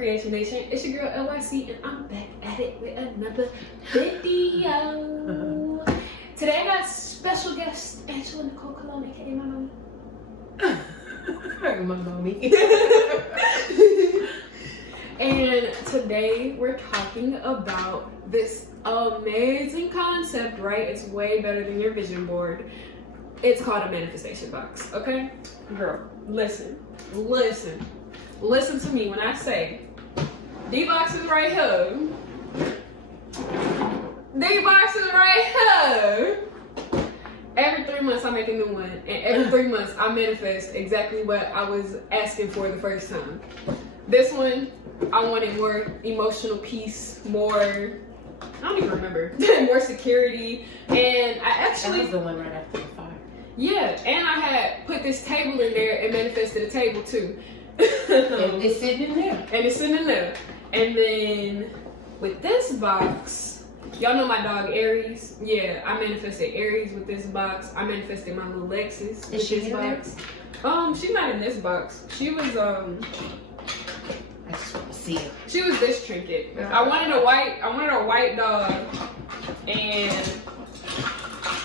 Creation Nation. It's your girl LYC, and I'm back at it with another video. Today I got special guest Angela Nicole Colon, aka my mommy. My mommy. And today we're talking about this amazing concept, right? It's way better than your vision board. It's called a manifestation box, okay? Girl, listen to me when I say these boxes right here. These boxes right here. Every 3 months I make a new one, and every 3 months I manifest exactly what I was asking for the first time. This one, I wanted more emotional peace, more, I don't even remember, more security, and I actually... That was the one right after the fire. Yeah, and I had put this table in there and manifested a table too. And it's sitting in there. And it's sitting in there. And then with this box, y'all know my dog Aries. Yeah, I manifested Aries with this box. I manifested my little Lexus with this box. She's not in this box. She was I just want to see her. She was this trinket. I wanted a white dog, and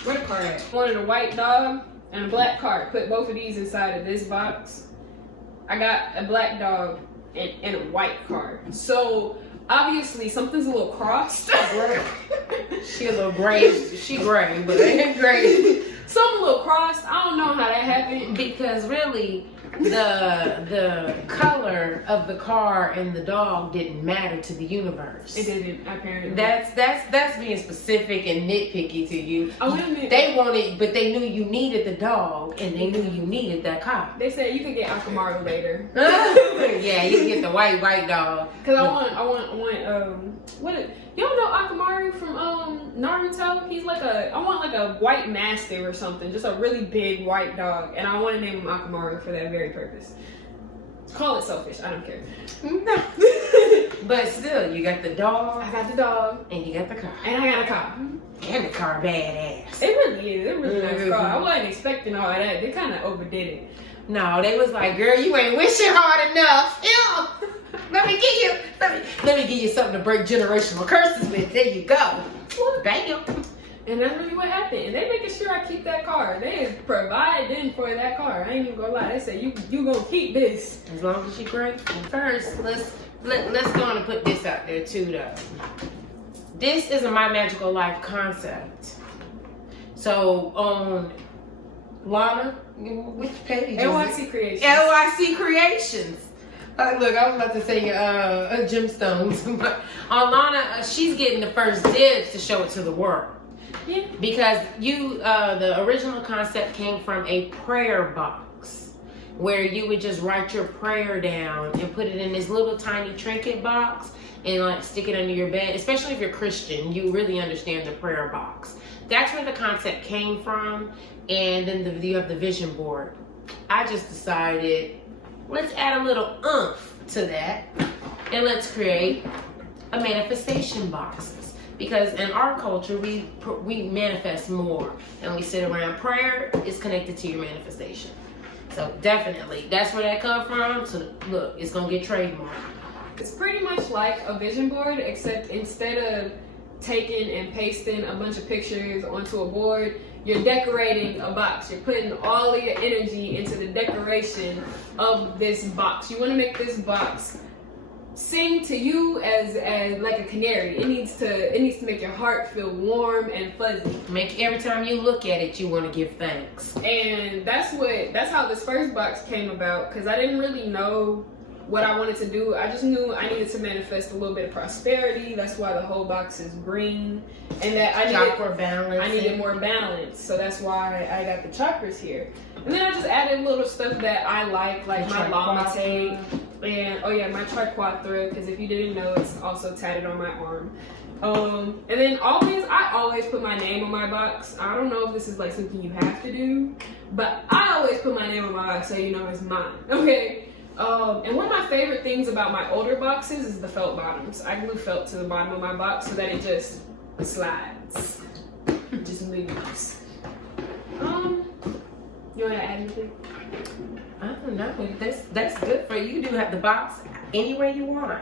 where the car at? I wanted a white dog and a black car. Put both of these inside of this box. I got a black dog and a white car. So obviously something's a little crossed. She a little gray. She gray, but ain't gray. Something a little crossed. I don't know how that happened. Because really, the color of the car and the dog didn't matter to the universe. It didn't, apparently. That's being specific and nitpicky to you. Oh, they wanted, but they knew you needed the dog, and they knew you needed that car. They said you could get Akamaru later. Yeah, you can get the white dog. Cause I want y'all know Akamaru from Naruto? He's like I want like a white mastiff or something, just a really big white dog, and I want to name him Akamaru for that very purpose. Call it selfish, I don't care. No. But still, you got the dog. I got the dog. And you got the car. And I got a car. And the car badass. It really is. It really nice car. I wasn't expecting all that. They kind of overdid it. No, they was like, girl, you ain't wishing hard enough. Ew. Let me give you something to break generational curses with. There you go. Bam. And that's really what happened. And they making sure I keep that car. They is providing for that car. I ain't even gonna lie. They say you gonna keep this. As long as you grateful. First, let's go on and put this out there too, though. This is a M'eye Magickal Lyfe concept. So on Lana, which page? LYC Creations. LYC Creations. Look, I was about to say gemstones, but on Lana, she's getting the first dibs to show it to the world. Yeah. Because the original concept came from a prayer box where you would just write your prayer down and put it in this little tiny trinket box and like stick it under your bed. Especially if you're Christian, you really understand the prayer box. That's where the concept came from. And then you have the vision board. I just decided, let's add a little oomph to that and let's create a manifestation box. Because in our culture, we manifest more, and we sit around. Prayer is connected to your manifestation. So definitely, that's where that come from. So look, it's gonna get trademarked. It's pretty much like a vision board, except instead of taking and pasting a bunch of pictures onto a board, you're decorating a box. You're putting all of your energy into the decoration of this box. You want to make this box sing to you as like a canary. It needs to make your heart feel warm and fuzzy. Make every time you look at it, you want to give thanks. And that's how this first box came about, because I didn't really know what I wanted to do. I just knew I needed to manifest a little bit of prosperity. That's why the whole box is green, and that I needed more balance. So that's why I got the chakras here. And then I just added little stuff that I like my llama tape. And my triquetra, because if you didn't know, it's also tatted on my arm. And then I always put my name on my box. I don't know if this is like something you have to do, but I always put my name on my box so you know it's mine. Okay. And one of my favorite things about my older boxes is the felt bottoms. I glue felt to the bottom of my box so that it just slides. It just moves. You want to add anything? I don't know. That's good for you. You do have the box. any way you want.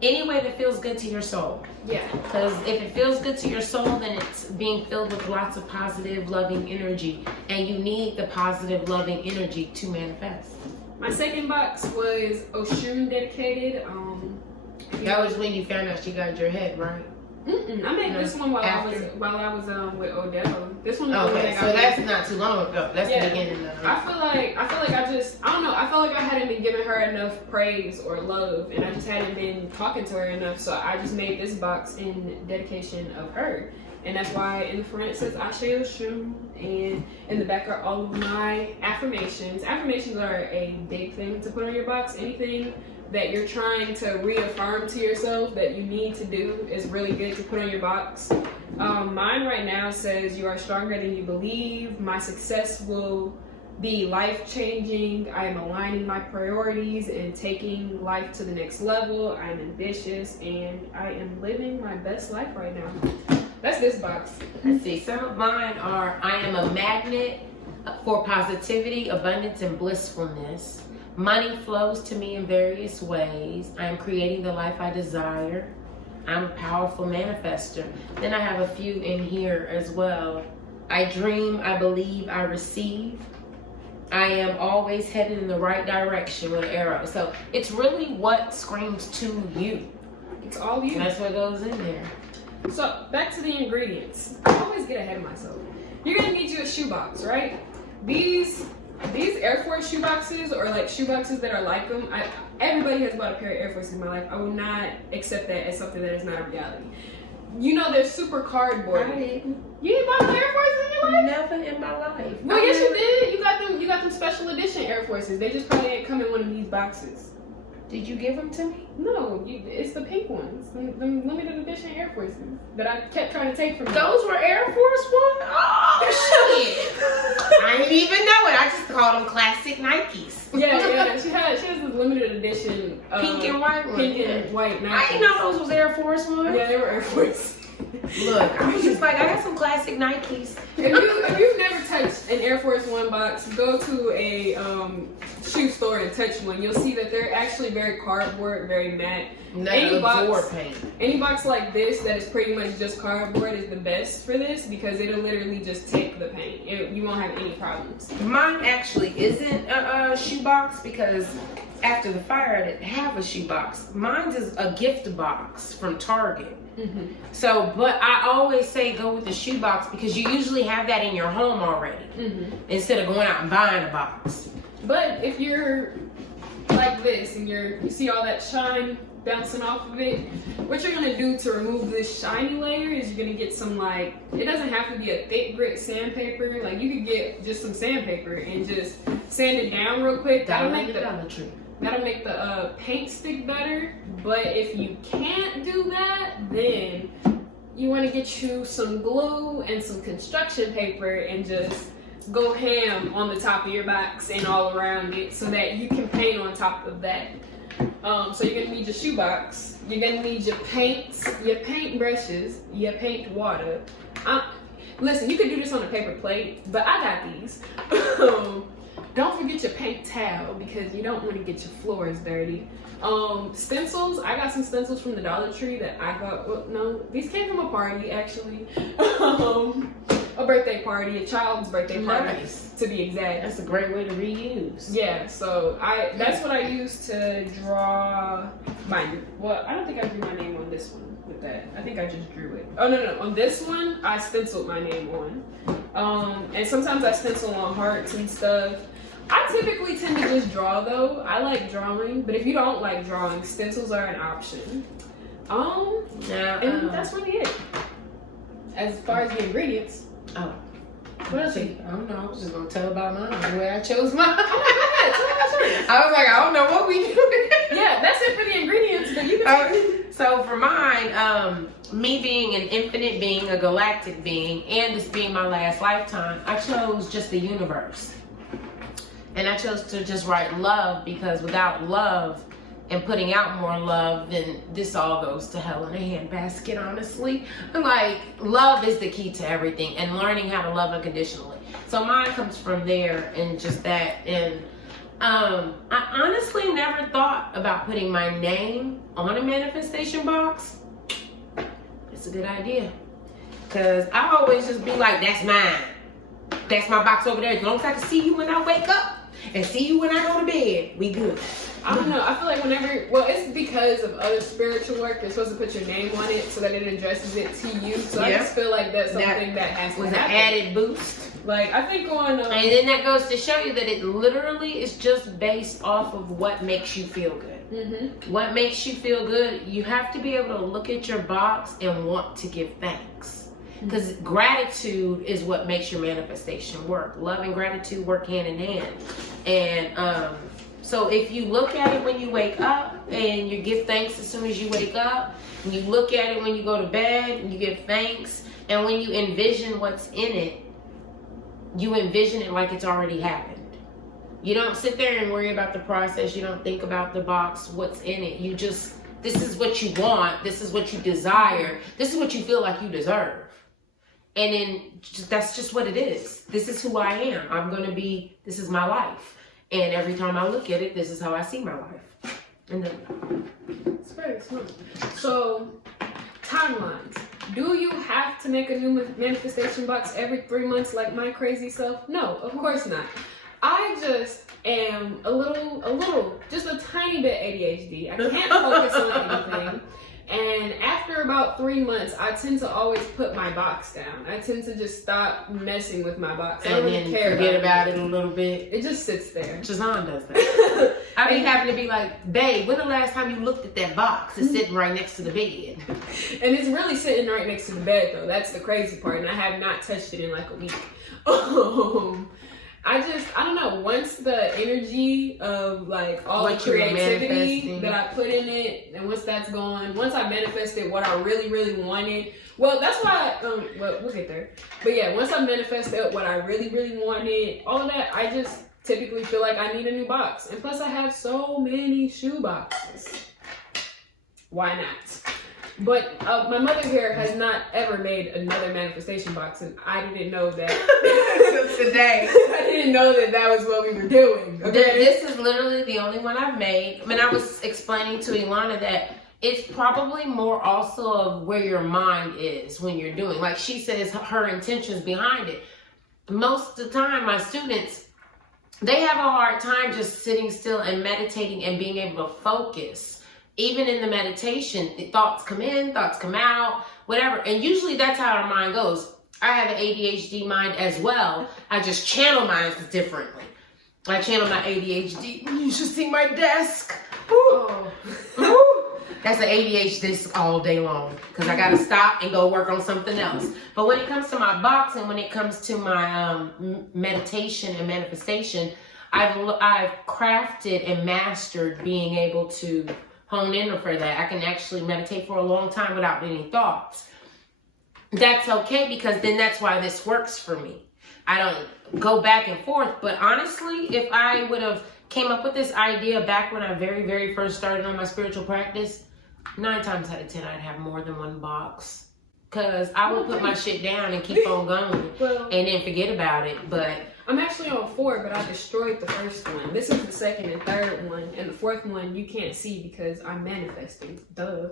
Any way that feels good to your soul. Yeah. Because if it feels good to your soul, then it's being filled with lots of positive, loving energy. And you need the positive, loving energy to manifest. My second box was Oshun dedicated. That was when you found out she got your head, right? I made this one while I was with Odell. This one. Okay, so that's not too long ago. That's the beginning of it. I feel like I don't know. I felt like I hadn't been giving her enough praise or love, and I just hadn't been talking to her enough. So I just made this box in dedication of her, and that's why in the front it says Ashe Oshun, and in the back are all of my affirmations. Affirmations are a big thing to put on your box. Anything that you're trying to reaffirm to yourself that you need to do is really good to put on your box. Mine right now says, you are stronger than you believe. My success will be life-changing. I am aligning my priorities and taking life to the next level. I am ambitious and I am living my best life right now. That's this box. Let's see, some of mine are, I am a magnet for positivity, abundance, and blissfulness. Money flows to me in various ways. I am creating the life I desire. I'm a powerful manifester. Then I have a few in here as well. I dream, I believe, I receive. I am always headed in the right direction with an arrow. So it's really what screams to you. It's all you. That's what goes in there. So back to the ingredients. I always get ahead of myself. You're gonna need you a shoebox, right? These Air Force shoe boxes, or like shoe boxes that are like them, everybody has bought a pair of Air Forces in my life. I will not accept that as something that is not a reality. You know they're super cardboard. I didn't. You didn't buy Air Forces in your life? Never in my life. Well, yes you did. You got them special edition Air Forces. They just probably didn't come in one of these boxes. Did you give them to me? No, it's the pink ones, the limited edition Air Forces that I kept trying to take from you. Those were Air Force One? Oh, shit. I didn't even know it. I just called them classic Nikes. Yeah. She has this limited edition pink and white one. Pink and white Nikes. I didn't know those was Air Force Ones. Yeah, they were Air Force. Look, I was just like, I got some classic Nikes. If you've never touched an Air Force One box, go to a shoe store and touch one. You'll see that they're actually very cardboard, very matte. Any box like this that is pretty much just cardboard is the best for this because it'll literally just take the paint. You won't have any problems. Mine actually isn't a shoe box because after the fire I didn't have a shoe box. Mine is a gift box from Target. So, but I always say go with the shoe box because you usually have that in your home already instead of going out and buying a box. But if you're like this and you see all that shine bouncing off of it, what you're gonna do to remove this shiny layer is you're gonna get some, like, it doesn't have to be a thick grit sandpaper. Like, you could get just some sandpaper and just sand it down real quick. That'll make the paint stick better. But if you can't do that, then you want to get you some glue and some construction paper and just go ham on the top of your box and all around it so that you can paint on top of that. So you're gonna need your shoebox. You're gonna need your paints, your paint brushes, your paint water. Listen, you could do this on a paper plate, but I got these. Don't forget your paint towel because you don't want to get your floors dirty. Stencils, I got some stencils from the Dollar Tree that I got, well, no, these came from a party actually. A birthday party, a child's birthday party, to be exact. That's a great way to reuse. Yeah, so that's what I use to draw mine. Well, I don't think I drew my name on this one with that. I think I just drew it. Oh, no. On this one, I stenciled my name on. And sometimes I stencil on hearts and stuff. I typically tend to just draw though. I like drawing, but if you don't like drawing, stencils are an option. And that's really it. As far as the ingredients. Oh. What else? I don't know. I was just gonna tell about mine. The way I chose mine. Go ahead. Tell me. I was like, I don't know what we do. Yeah, that's it for the ingredients. But you can. So for mine, me being an infinite being, a galactic being, and this being my last lifetime, I chose just the universe. And I chose to just write love because without love and putting out more love, then this all goes to hell in a handbasket, honestly. Like, love is the key to everything and learning how to love unconditionally. So mine comes from there and just that. And I honestly never thought about putting my name on a manifestation box. It's a good idea. Because I always just be like, that's mine. That's my box over there. As long as I can see you when I wake up and see you when I go to bed, we good. I don't know. I feel like it's because of other spiritual work. You're supposed to put your name on it so that it addresses it to you. So I just feel like that's something that has to happen. An added boost. Like, I think on... and then that goes to show you that it literally is just based off of what makes you feel good. Mm-hmm. What makes you feel good, you have to be able to look at your box and want to give thanks. Because gratitude is what makes your manifestation work. Love and gratitude work hand in hand. And so if you look at it when you wake up and you give thanks as soon as you wake up, and you look at it when you go to bed and you give thanks, and when you envision what's in it, you envision it like it's already happened. You don't sit there and worry about the process. You don't think about the box, what's in it. You just, this is what you want. This is what you desire. This is what you feel like you deserve. And then that's just what it is. This is who I am. I'm going to be, this is my life. And every time I look at it, this is how I see my life. And then it's very smart. So, timelines. Do you have to make a new manifestation box every 3 months like my crazy self? No, of course not. I just am just a tiny bit ADHD. I can't focus on anything. And after about 3 months, I tend to always put my box down. I tend to just stop messing with my box. I don't really care forget about it a little bit. It just sits there. Shazan does that. I be having to be like, babe, when the last time you looked at that box? It's sitting right next to the bed. And it's really sitting right next to the bed, though. That's the crazy part. And I have not touched it in like a week. I don't know, once the energy of like all the creativity that I put in it, and once that's gone, once I manifested what I really, really wanted, well, that's why, we'll get there. But yeah, once I manifested what I really, really wanted, all of that, I just typically feel like I need a new box. And plus I have so many shoe boxes. Why not? But my mother here has not ever made another manifestation box, and I didn't know that. Today. I didn't know that was what we were doing. Okay? This is literally the only one I've made. I mean, I was explaining to Ilana that it's probably more also of where your mind is when you're doing. Like she says, her intentions behind it. Most of the time, my students, they have a hard time just sitting still and meditating and being able to focus. Even in the meditation, the thoughts come in, thoughts come out, whatever. And usually that's how our mind goes. I have an ADHD mind as well. I just channel mine differently. I channel my ADHD. You should see my desk. Oh. That's an ADHD desk all day long because I got to stop and go work on something else. But when it comes to my box and when it comes to my meditation and manifestation, I've crafted and mastered being able to hone in for that. I can actually meditate for a long time without any thoughts. That's okay because then that's why this works for me. I don't go back and forth, but honestly, if I would have came up with this idea back when I very, very first started on my spiritual practice, 9 times out of 10, I'd have more than one box. Because I would put my shit down and keep on going and then forget about it. But I'm actually on 4, but I destroyed the first one. This is the second and third one. And the fourth one you can't see because I'm manifesting. Duh.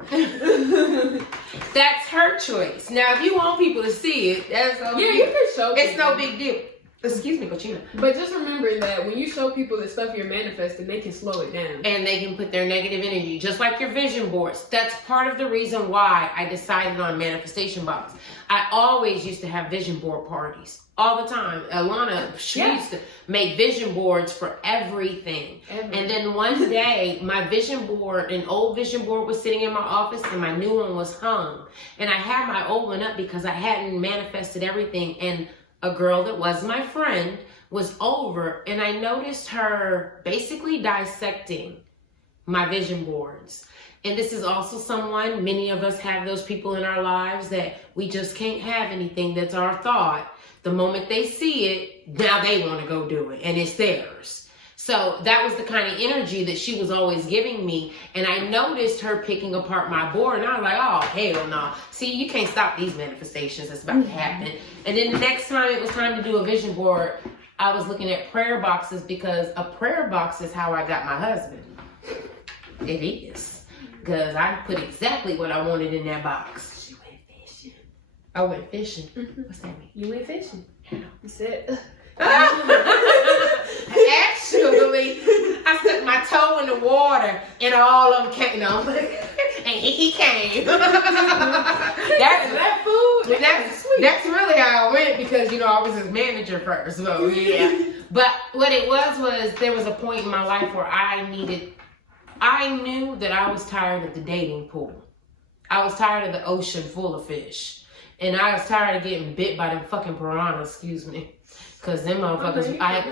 That's her choice. Now, if you want people to see it, that's okay. Yeah, you can show people. It's no big deal. Excuse me, but you know. But just remember that when you show people the stuff you're manifesting, they can slow it down. And they can put their negative energy, just like your vision boards. That's part of the reason why I decided on manifestation box. I always used to have vision board parties. All the time. Alana, she used to make vision boards for everything. And then one day, my vision board, an old vision board was sitting in my office and my new one was hung. And I had my old one up because I hadn't manifested everything. And a girl that was my friend was over and I noticed her basically dissecting my vision boards. And this is also someone, many of us have those people in our lives that we just can't have anything that's our thought. The moment they see it, now they want to go do it and it's theirs. So that was the kind of energy that she was always giving me. And I noticed her picking apart my board and I was like, oh, hell no. See, you can't stop these manifestations that's about to happen. And then the next time it was time to do a vision board, I was looking at prayer boxes because a prayer box is how I got my husband. It is. Because I put exactly what I wanted in that box. She went fishing. I went fishing. Mm-hmm. What's that mean? You went fishing. How? You said, Actually, I stuck my toe in the water and all of them came. No, and he came. that food? That's really how I went because, you know, I was his manager first. So, yeah. But what it was there was a point in my life where I knew that I was tired of the dating pool. I was tired of the ocean full of fish. And I was tired of getting bit by them fucking piranhas, excuse me. Because them motherfuckers, I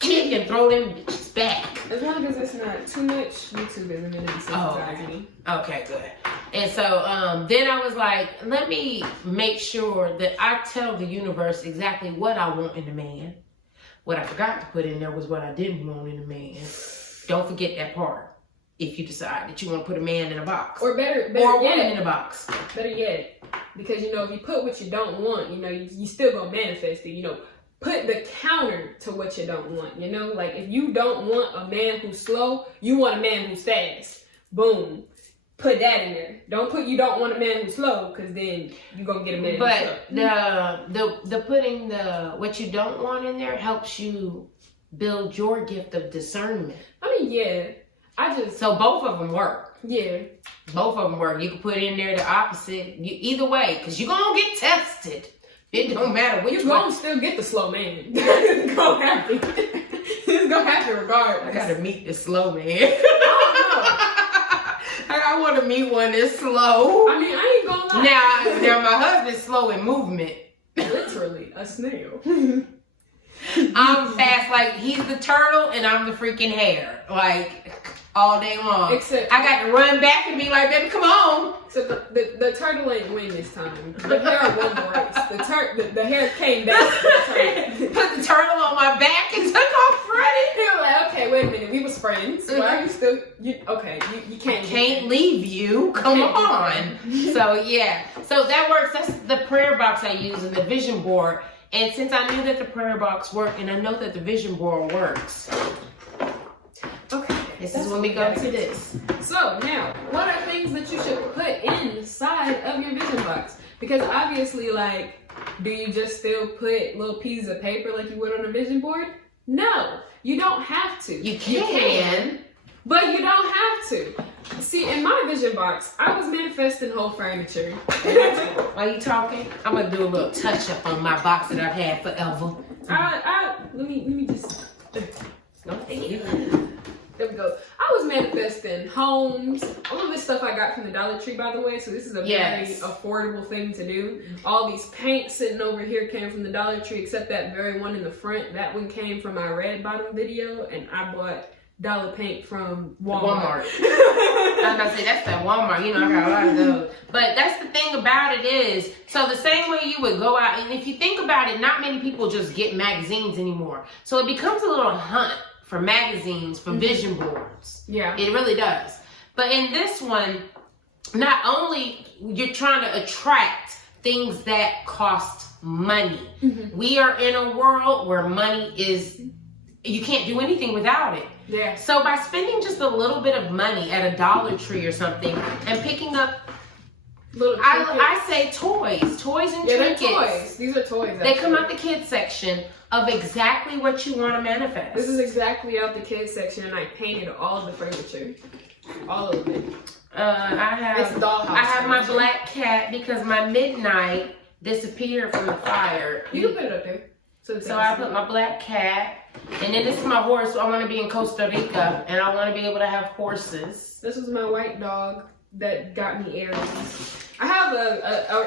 kick and throw them bitches back. As long as it's not too much, YouTube isn't going to desensitize me. Okay, good. And so then I was like, let me make sure that I tell the universe exactly what I want in a man. What I forgot to put in there was what I didn't want in a man. Don't forget that part. If you decide that you want to put a man in a box. Or better or a yet, woman in a box. Better yet. Because, you know, if you put what you don't want, you know, you still going to manifest it, you know. Put the counter to what you don't want, you know? Like, if you don't want a man who's slow, you want a man who's fast. Boom. Put that in there. You don't want a man who's slow, because then you're going to get a man who's slow. But the putting what you don't want in there helps you build your gift of discernment. I mean, yeah. So both of them work. Yeah. Both of them work. You can put in there the opposite. Either way, because you're going to get tested. It don't matter which one. You're going to still get the slow man. It's going to happen. It's going to happen regardless. I got to meet the slow man. I want to meet one that's slow. I mean, I ain't going to lie. Now my husband's slow in movement. Literally, a snail. I'm fast, like he's the turtle and I'm the freaking hare. Like, all day long. Except I got to run back and be like, baby, come on. So the turtle ain't win this time. The hare won the race. The hare came back. Put the turtle on my back and took off running. He was like, okay, wait a minute. We was friends. Why are you still? You can't leave you. Come on. So yeah. So that works. That's the prayer box I use and the vision board. And since I knew that the prayer box worked, and I know that the vision board works. Okay. This is when we go to this. So now, what are things that you should put inside of your vision box? Because obviously, like, do you just still put little pieces of paper like you would on a vision board? No, you don't have to. You can, but you don't have to. See, in my vision box, I was manifesting whole furniture. While you talking, I'm gonna do a little touch up on my box that I've had forever. Let me just. There we go. I was manifesting homes. All of this stuff I got from the Dollar Tree, by the way. So this is a very affordable thing to do. All these paints sitting over here came from the Dollar Tree, except that very one in the front. That one came from my red bottom video, and I bought dollar paint from Walmart. I was gonna say that's that Walmart. You know, I got a lot of those. But that's the thing about it is, so the same way you would go out, and if you think about it, not many people just get magazines anymore. So it becomes a little hunt for magazines, for vision boards. Yeah. It really does. But in this one, not only you're trying to attract things that cost money. Mm-hmm. We are in a world where money is, you can't do anything without it. Yeah. So by spending just a little bit of money at a Dollar Tree or something and picking up I say toys and trinkets. Toys. These are toys. They come out the kids section of exactly what you want to manifest. This is exactly out the kids section, and I painted all of the furniture, all of it. I have my black cat because my midnight disappeared from the fire. You can put it up there. So I put my black cat, and then this is my horse. So I want to be in Costa Rica, and I want to be able to have horses. This is my white dog that got me Aries. I have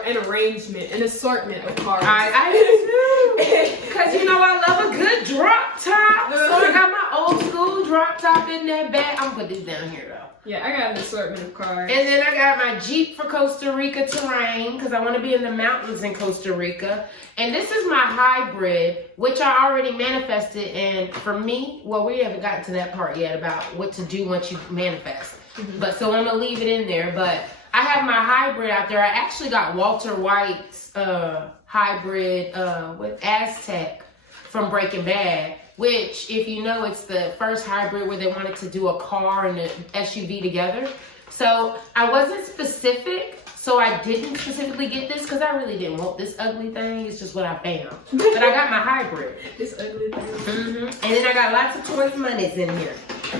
an arrangement, an assortment of cards. I do too. Because, you know, I love a good drop top. So I got my old school drop top in that bag. I'm going to put this down here, though. Yeah, I got an assortment of cards. And then I got my Jeep for Costa Rica terrain because I want to be in the mountains in Costa Rica. And this is my hybrid, which I already manifested. And for me, well, we haven't gotten to that part yet about what to do once you manifest. Mm-hmm. But so I'm going to leave it in there. But I have my hybrid out there. I actually got Walter White's hybrid with Aztec from Breaking Bad, which, if you know, it's the first hybrid where they wanted to do a car and an SUV together. So I wasn't specific, so I didn't specifically get this because I really didn't want this ugly thing. It's just what I found. But I got my hybrid. This ugly thing. Mm-hmm. And then I got lots of toys monies in here.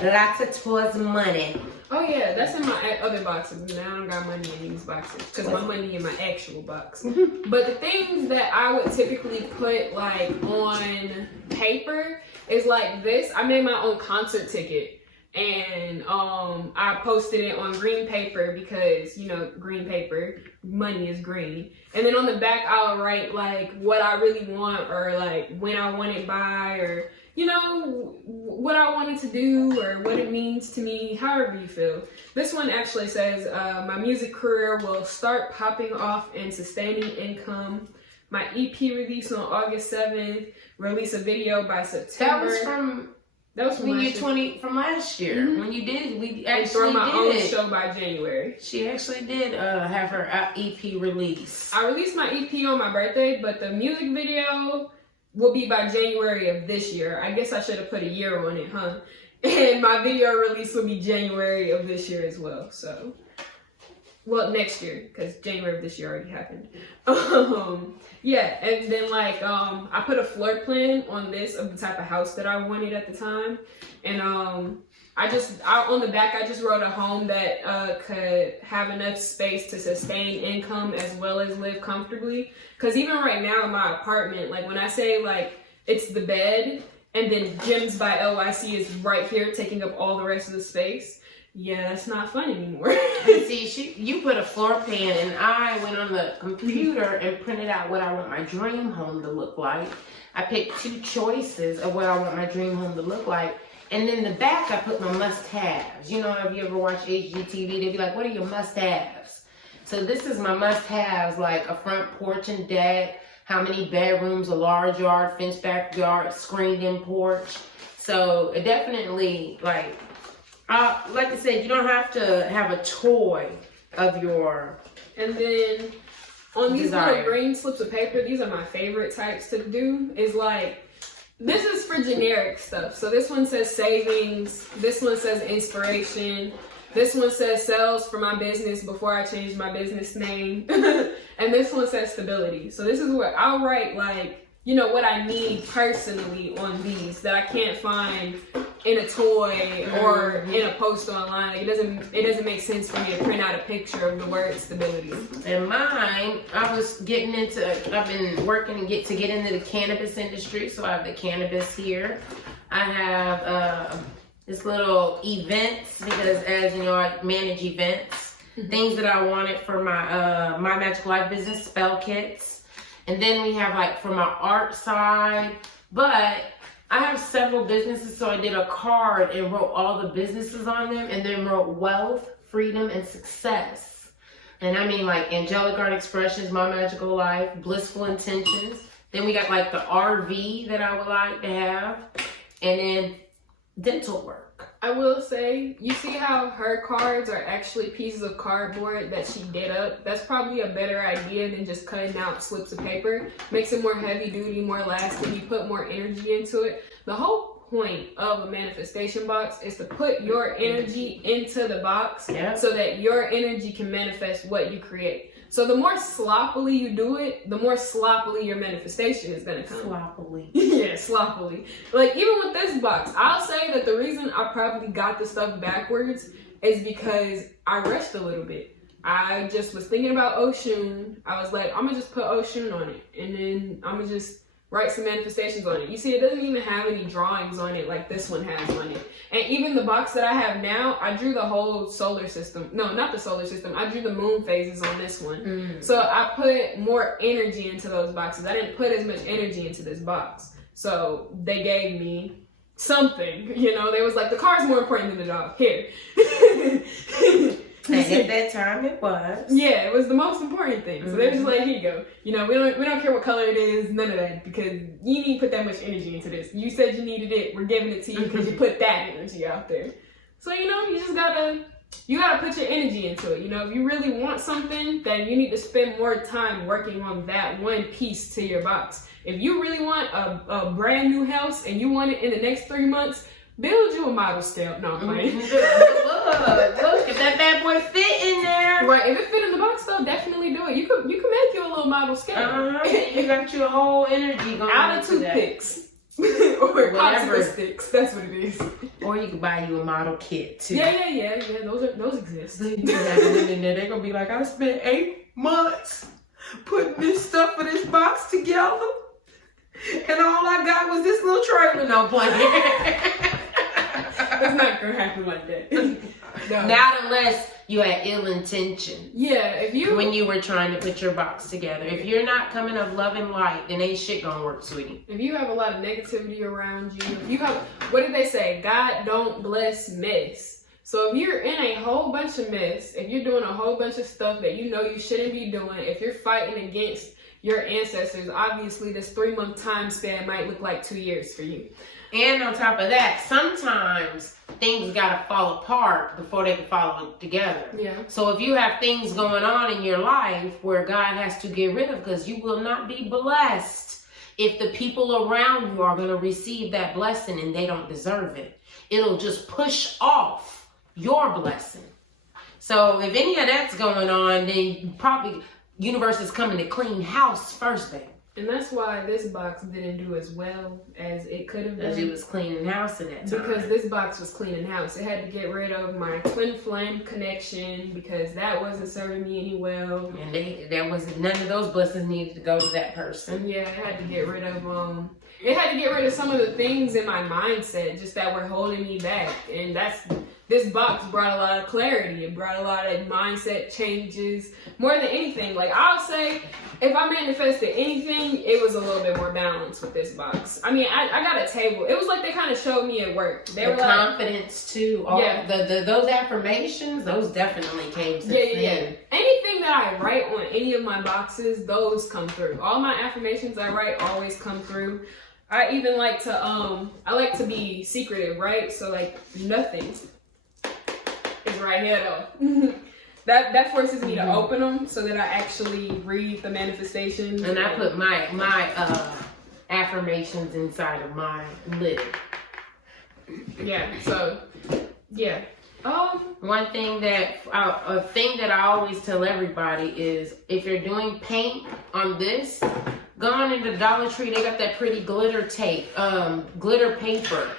Lots of toys money. Oh yeah, that's in my other boxes. Now I don't got money in these boxes because my money in my actual box. But the things that I would typically put like on paper is like this. I made my own concert ticket, and I posted it on green paper because, you know, green paper, money is green. And then on the back I'll write like what I really want, or like when I want it by, or, you know, what I wanted to do or what it means to me, however you feel. This one actually says, my music career will start popping off and sustaining income. My EP release on August 7th, release a video by September. That was from last year. Mm-hmm. When you did, we actually and throw my own did. show by January. She actually did have her EP release. I released my EP on my birthday, but the music video will be by January of this year. I guess I should have put a year on it, huh? And my video release will be January of this year as well. So, well, next year, because January of this year already happened. Yeah, and then like I put a floor plan on this of the type of house that I wanted at the time, and on the back I just wrote a home that could have enough space to sustain income as well as live comfortably. Because even right now in my apartment, like when I say like it's the bed and then Gyms by LYC is right here taking up all the rest of the space, yeah, that's not fun anymore. And see, you put a floor plan, and I went on the computer and printed out what I want my dream home to look like. I picked 2 choices of what I want my dream home to look like. And then the back, I put my must-haves. You know, if you ever watch HGTV, they'd be like, what are your must-haves? So this is my must-haves, like a front porch and deck, how many bedrooms, a large yard, fenced backyard, screened-in porch. So it definitely, like I said, you don't have to have a toy of your And then on these desire. little green slips of paper, these are my favorite types to do, is like, this is for generic stuff. So this one says savings, this one says inspiration, this one says sales for my business before I change my business name, and this one says stability. So this is what I'll write, like, you know, what I need personally on these that I can't find in a toy or in a post online. Like, it doesn't make sense for me to print out a picture of the word stability. And mine, I've been working to get into the cannabis industry, so I have the cannabis here. I have this little events, because as you know, I manage events. Things that I wanted for my M'eye Magickal Lyfe business, spell kits. And then we have like for my art side, but I have several businesses, so I did a card and wrote all the businesses on them, and then wrote wealth, freedom, and success. And I mean like Angelic Art Expressions, M'eye Magickal Lyfe, Blissful Intentions. Then we got like the RV that I would like to have, and then dental work. I will say, you see how her cards are actually pieces of cardboard that she did up? That's probably a better idea than just cutting out slips of paper. Makes it more heavy duty, more lasting. You put more energy into it. The whole point of a manifestation box is to put your energy into the box, so that your energy can manifest what you create. So the more sloppily you do it, the more sloppily your manifestation is going to come. Sloppily. Yeah, sloppily. Like, even with this box, I'll say that the reason I probably got the stuff backwards is because I rushed a little bit. I just was thinking about Oshun. I was like, I'm going to just put Oshun on it. And then I'm going to just write some manifestations on it. You see, it doesn't even have any drawings on it like this one has on it. And even the box that I have now, I drew the whole solar system. No, not the solar system. I drew the moon phases on this one. So I put more energy into those boxes. I didn't put as much energy into this box. So they gave me something, you know. They was like, the car's more important than the dog. Here. And at that time it was. Yeah, it was the most important thing. So they're just like, here you go. You know, we don't care what color it is, none of that, because you need to put that much energy into this. You said you needed it, we're giving it to you because you put that energy out there. So, you know, you just gotta put your energy into it. You know, if you really want something, then you need to spend more time working on that one piece to your box. If you really want a brand new house and you want it in the next 3 months, build you a model step. No, I'm playing. Look, if that bad boy fit in there. Right, if it fit in the box though, definitely do it. You can make you a little model scale. You got your whole energy going out of toothpicks. Or popsicle sticks. That's what it is. Or you could buy you a model kit too. Yeah. Those exist. They're gonna be like, I spent 8 months putting this stuff in this box together, and all I got was this little trailer. No point. It's not gonna happen like that. No. Not unless you had ill intention. Yeah, when you were trying to put your box together. If you're not coming of love and light, then ain't shit gonna work, sweetie. If you have a lot of negativity around you, if you have, what did they say? God don't bless mess. So if you're in a whole bunch of mess, if you're doing a whole bunch of stuff that you know you shouldn't be doing, if you're fighting against your ancestors, obviously this 3-month time span might look like 2 years for you. And on top of that, sometimes things gotta fall apart before they can fall together. Yeah. So if you have things going on in your life where God has to get rid of, because you will not be blessed if the people around you are gonna receive that blessing and they don't deserve it. It'll just push off your blessing. So if any of that's going on, then probably universe is coming to clean house first, babe. And that's why this box didn't do as well as it could have done. Because it was cleaning house in that time. Because this box was cleaning house. It had to get rid of my twin flame connection because that wasn't serving me any well. And there was none of those blessings needed to go to that person. Yeah, it had to get rid of some of the things in my mindset just that were holding me back. And this box brought a lot of clarity. It brought a lot of mindset changes. More than anything, like I'll say, if I manifested anything, it was a little bit more balanced with this box. I mean, I got a table. It was like they kind of showed me at work. They were confidence too. Those affirmations, those definitely came since then. Anything that I write on any of my boxes, those come through. All my affirmations I write always come through. I even like to I like to be secretive, right? So like nothing is right here though. That forces me to open them so that I actually read the manifestations. And I put my affirmations inside of my lid. Yeah. So yeah. One thing that I always tell everybody is if you're doing paint on this, go on into Dollar Tree. They got that pretty glitter tape, glitter paper.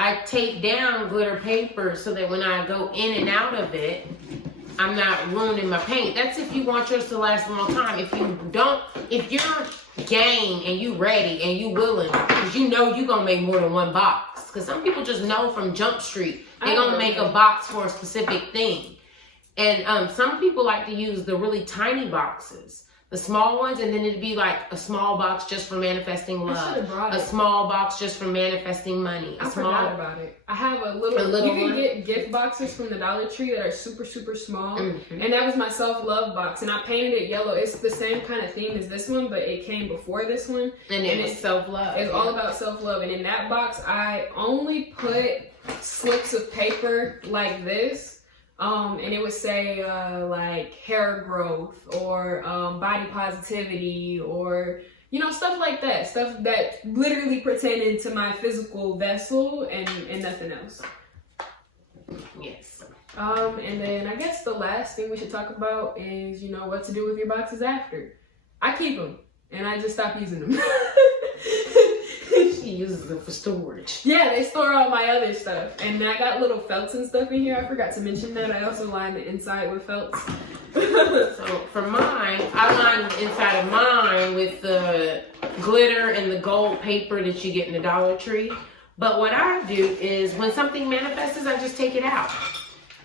I tape down glitter paper so that when I go in and out of it, I'm not ruining my paint. That's if you want yours to last a long time. If you're game and you ready and you willing, because you know you're going to make more than one box. Because some people just know from Jump Street, they're going to make a box for a specific thing. And some people like to use the really tiny boxes. The small ones, and then it'd be like a small box just for manifesting love. A small box just for manifesting money. I forgot about it. I have a little you can get gift boxes from the Dollar Tree that are super, super small. Mm-hmm. And that was my self-love box. And I painted it yellow. It's the same kind of theme as this one, but it came before this one. And it's self-love. It's all about self-love. And in that box, I only put slips of paper like this. And it would say like hair growth or body positivity or, you know, stuff like that. Stuff that literally pertaining to my physical vessel and nothing else. Yes. And then I guess the last thing we should talk about is, you know, what to do with your boxes after. I keep them and I just stop using them. She uses them for storage. Yeah, they store all my other stuff. And I got little felts and stuff in here. I forgot to mention that. I also line the inside with felts. So for mine, I line the inside of mine with the glitter and the gold paper that you get in the Dollar Tree. But what I do is when something manifests, I just take it out.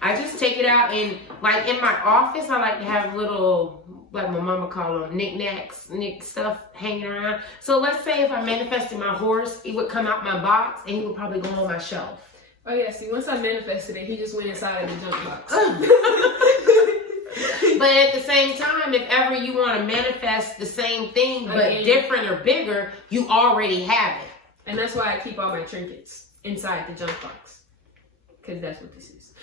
I just take it out and like in my office, I like to have little, like my mama call them, knickknacks, stuff hanging around. So let's say if I manifested my horse, it would come out my box and he would probably go on my shelf. Oh yeah, see, once I manifested it, he just went inside of the junk box. But at the same time, if ever you want to manifest the same thing, but different or bigger, you already have it. And that's why I keep all my trinkets inside the junk box. Because that's what this is.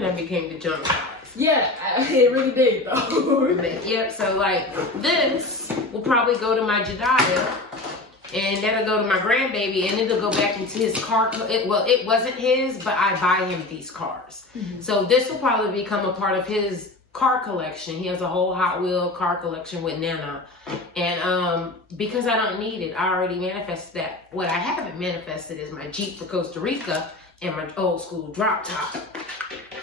That became the junk box. Yeah, it really did though. Yep, so like this will probably go to my Jediah and that'll go to my grandbaby, and it'll go back into his car. It wasn't his, but I buy him these cars. So this will probably become a part of his car collection. He has a whole Hot Wheel car collection with Nana. And because I don't need it, I already manifested that. What I haven't manifested is my Jeep for Costa Rica and my old school drop top.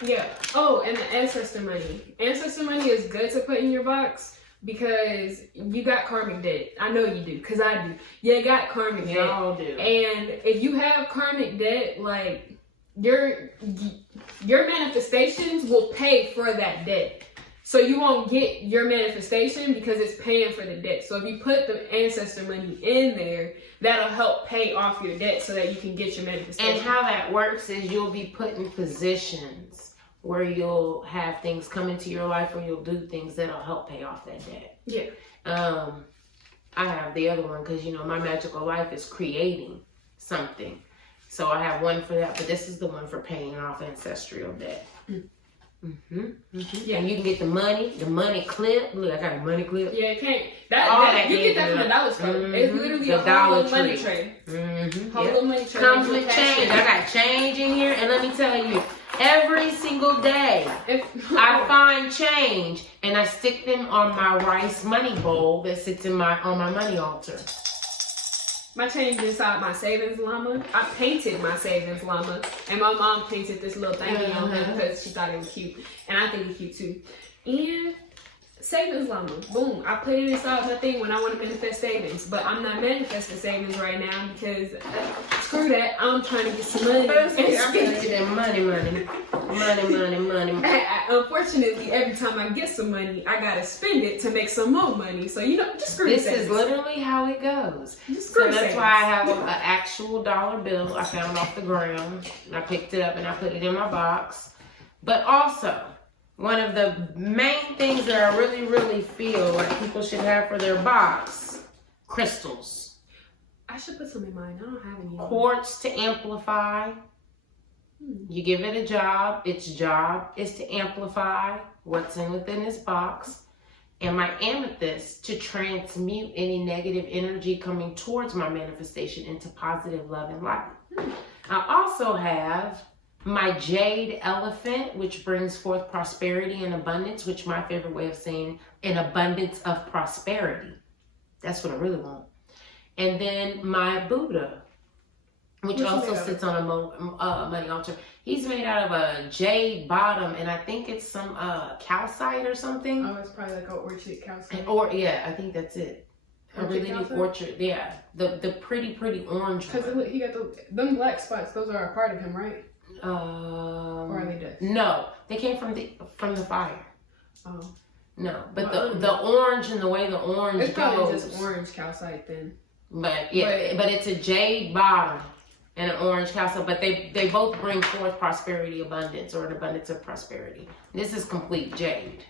Yeah. Oh, and the ancestor money. Ancestor money is good to put in your box because you got karmic debt. I know you do, because I do. You got karmic debt. Y'all do. And if you have karmic debt, like, your manifestations will pay for that debt. So you won't get your manifestation because it's paying for the debt. So if you put the ancestor money in there, that'll help pay off your debt so that you can get your manifestation. And how that works is you'll be put in positions where you'll have things come into your life, or you'll do things that'll help pay off that debt. Yeah. I have the other one because, you know, my magical life is creating something. So I have one for that, but this is the one for paying off ancestral debt. Yeah, and you can get the money clip. Look, I got a money clip. Yeah, it can't. You get that from the dollar store. It's literally a whole little money tray. Whole little money tray. Comes with change. I got change in here, and let me tell you, every single day I find change, and I stick them on my rice money bowl that sits on my money altar. My change inside my savings llama. I painted my savings llama, and my mom painted this little thingy on him because she thought it was cute, and I think it's cute too. And savings llama, boom! I put it inside my thing when I want to manifest savings, but I'm not manifesting savings right now because screw that. I'm trying to get some money. I'm trying to get that money. Unfortunately, every time I get some money, I gotta spend it to make some more money. So just screw this savings. is literally how it goes. So that's why I have an actual dollar bill I found off the ground. I picked it up and I put it in my box. But also, one of the main things that I really, really feel like people should have for their box, crystals. I should put some in mine. I don't have any. Quartz to amplify. You give it a job. Its job is to amplify what's within this box. And my amethyst to transmute any negative energy coming towards my manifestation into positive love and light. I also have my jade elephant, which brings forth prosperity and abundance, which my favorite way of saying an abundance of prosperity. That's what I really want. And then my Buddha, which also sits on a money altar. He's made out of a jade bottom, and I think it's some calcite or something. Oh, it's probably like an orchid calcite. Yeah, I think that's it. A really deep orchard. Yeah, the pretty orange one. Because he got them black spots. Those are a part of him, right? Or are they dust? No, they came from the fire. Oh. No, but the orange and the way the orange it's probably goes. Just orange calcite then. But yeah, but it's a jade bottom and an orange calcite. But they both bring forth prosperity, abundance, or an abundance of prosperity. This is complete jade.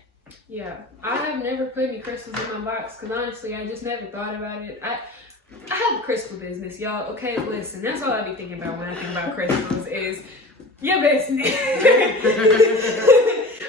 Yeah, I have never put any crystals in my box because honestly, I just never thought about it. I have a crystal business, y'all. Okay, listen, that's all I be thinking about when I think about crystals is your business.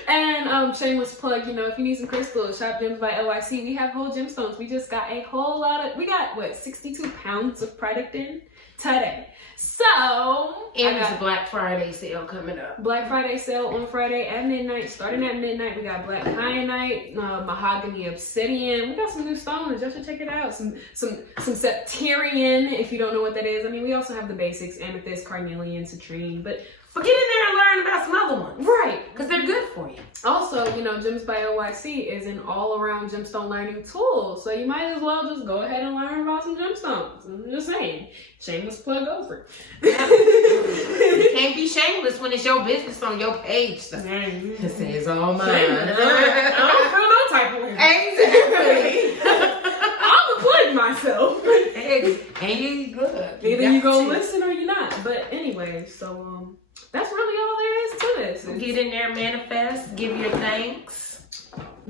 And shameless plug, if you need some crystals, shop Gems by LYC. We have whole gemstones. We just got a whole lot of, we got 62 pounds of product in today. So, and there's a Black Friday sale coming up. Black Friday sale on Friday at midnight. Starting at midnight, we got Black Kyanite, Mahogany Obsidian. We got some new stones. Y'all should check it out. Some Septarian, if you don't know what that is. I mean, we also have the basics: amethyst, carnelian, citrine. But get in there and learn about some other ones. Right. Because they're good for you. Also, Gems by LYC is an all-around gemstone learning tool. So you might as well just go ahead and learn about some gemstones. I'm just saying. Shameless plug over. You can't be shameless when it's your business on your page. So. This is all mine. I don't feel no type of way. Exactly. I'm putting myself. And you good. Either you gonna listen or you're not. But anyway, so that's really all there is to this. Get in there, manifest, give your thanks.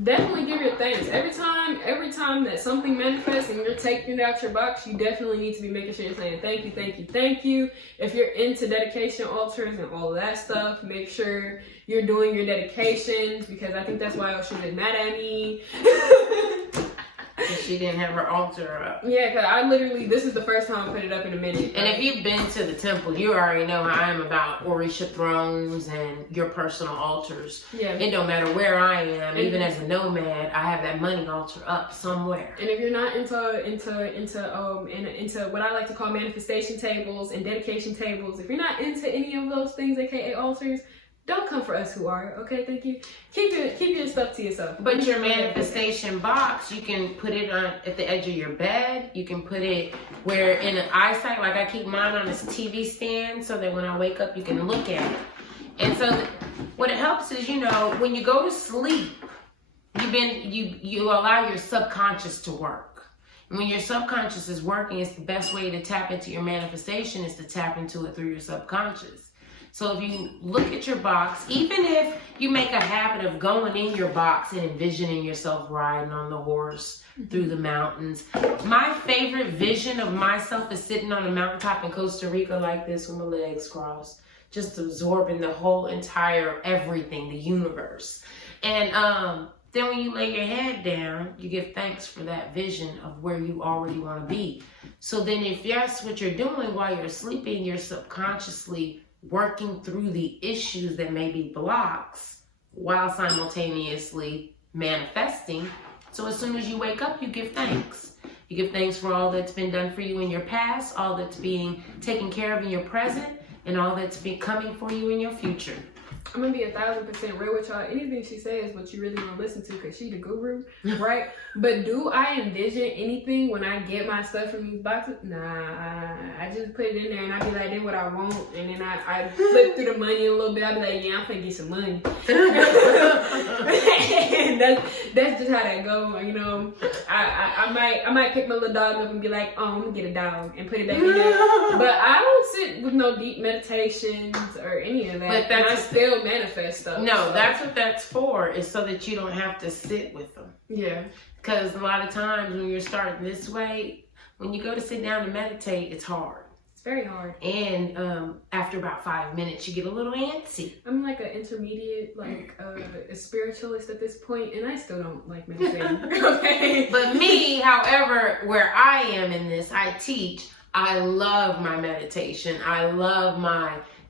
Definitely give your thanks. Every time that something manifests and you're taking it out your box, you definitely need to be making sure you're saying thank you, thank you, thank you. If you're into dedication altars and all of that stuff, make sure you're doing your dedications, because I think that's why y'all should be mad at me. because she didn't have her altar up. Yeah, because I literally, this is the first time I put it up in a minute. And if you've been to the temple, you already know how I am about Orisha thrones and your personal altars. Yeah. It don't matter where I am, even as a nomad, I have that money altar up somewhere. And if you're not into what I like to call manifestation tables and dedication tables, if you're not into any of those things, aka altars, don't come for us who are, okay? Thank you. Keep your stuff to yourself. But your manifestation box, you can put it on at the edge of your bed. You can put it where in an eyesight, like I keep mine on this TV stand so that when I wake up, you can look at it. And so what it helps is, you know, when you go to sleep, you allow your subconscious to work. And when your subconscious is working, it's the best way to tap into your manifestation is to tap into it through your subconscious. So if you look at your box, even if you make a habit of going in your box and envisioning yourself riding on the horse through the mountains. My favorite vision of myself is sitting on a mountaintop in Costa Rica like this with my legs crossed, just absorbing the whole entire everything, the universe. And then when you lay your head down, you give thanks for that vision of where you already want to be. So then if that's what you're doing while you're sleeping, you're subconsciously working through the issues that may be blocks while simultaneously manifesting. So as soon as you wake up, you give thanks. You give thanks for all that's been done for you in your past, all that's being taken care of in your present, and all that's coming for you in your future. I'm gonna be 1,000% real with y'all. Anything she says, what you really want to listen to, because she the guru, right? But do I envision anything when I get my stuff from these boxes? Nah, I just put it in there and I be like, this what I want, and then I flip through the money a little bit. I be like, yeah, I'm finna get some money. And that's just how that go. You know, I might pick my little dog up and be like, oh, I'm gonna get a dog and put it back in there. But I don't sit with no deep meditations or any of that. But that's still manifest stuff. No, so. That's what that's for, is so that you don't have to sit with them. Yeah. Because a lot of times when you're starting this way, when you go to sit down and meditate, it's hard. It's very hard. And after about 5 minutes, you get a little antsy. I'm like an intermediate, a spiritualist at this point, and I still don't like meditating. Okay. But me, however, where I am in this, I teach. I love my meditation. I love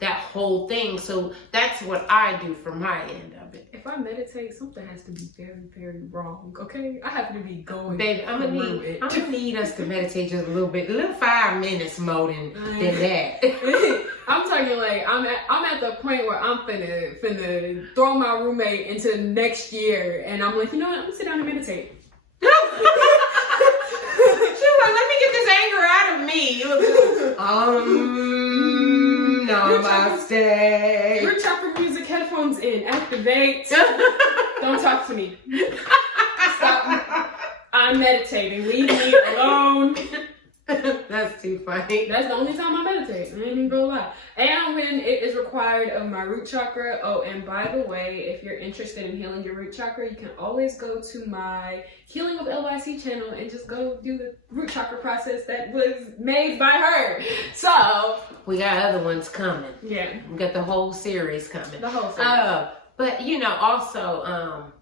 that whole thing. So that's what I do from my end of it. If I meditate, something has to be very, very wrong. Okay, I have to be going. Baby, I'm gonna need us to meditate just a little bit, a little 5 minutes more than that. I'm talking like I'm at the point where I'm finna throw my roommate into next year, and I'm like, you know what? I'm gonna sit down and meditate. She was like, let me get this anger out of me. Namaste. Root chakra music, headphones in, activate. Don't talk to me. Stop. I'm meditating. Leave me alone. That's too funny. That's the only time I meditate. I ain't even gonna lie. And when it is required of my root chakra. Oh, and by the way, if you're interested in healing your root chakra, you can always go to my Healing with LYC channel and just go do the root chakra process that was made by her. So we got other ones coming. Yeah, we got the whole series coming. The whole series. But you know, also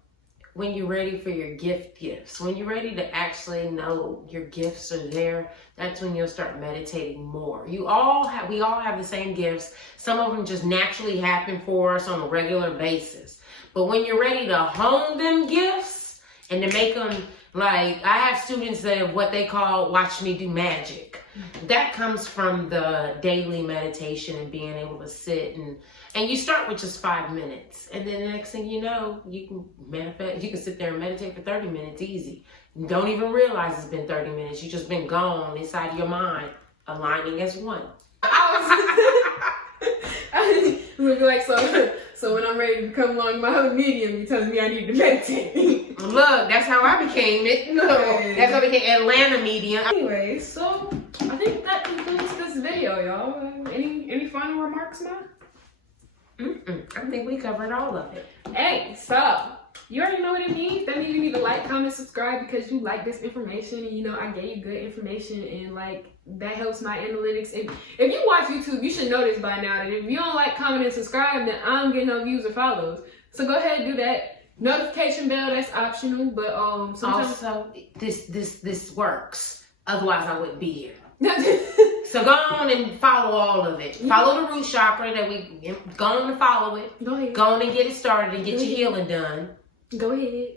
when you're ready for your gifts, when you're ready to actually know your gifts are there, that's when you'll start meditating more. We all have the same gifts. Some of them just naturally happen for us on a regular basis. But when you're ready to hone them gifts and to make them, like, I have students that have what they call watch me do magic. That comes from the daily meditation and being able to sit and you start with just 5 minutes, and then the next thing you know, you can manifest. You can sit there and meditate for 30 minutes easy. You don't even realize it's been 30 minutes. You just been gone inside your mind, aligning as one. I was like, so when I'm ready to become along my own medium, he tells me I need to meditate. Look, that's how I became it. No, that's how I became Atlanta medium. Anyway, so I think that concludes this video, y'all. Any final remarks, Ma? I think we covered all of it. Hey, so you already know what it means. That means you need to like, comment, subscribe because you like this information, and you know I gave you good information, and like that helps my analytics. If you watch YouTube, you should know this by now that if you don't like, comment, and subscribe, then I don't get no views or follows. So go ahead and do that. Notification bell, that's optional, but sometimes Also, this works. Otherwise, I wouldn't be here. So go on and follow all of it. Follow the root chakra that we go on and follow it. Go ahead. Go on and get it started and get your healing done. Go ahead.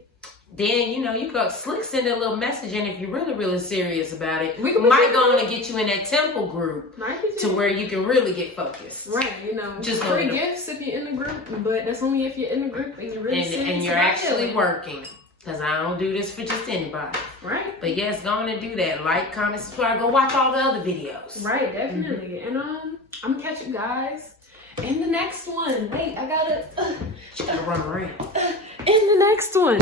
Then, you know, you go slick send a little message in if you're really, really serious about it. We might go on and get you in that temple group to where you can really get focused. Right, you know. Just free gifts if you're in the group, but that's only if you're in the group and you're really serious and you're about actually it. working. Because I don't do this for just anybody. Right. But yes, go on and do that. Like, comment, subscribe. Go watch all the other videos. Right, definitely. And I'm gonna catch you guys in the next one. Wait, I gotta You gotta run around. in the next one.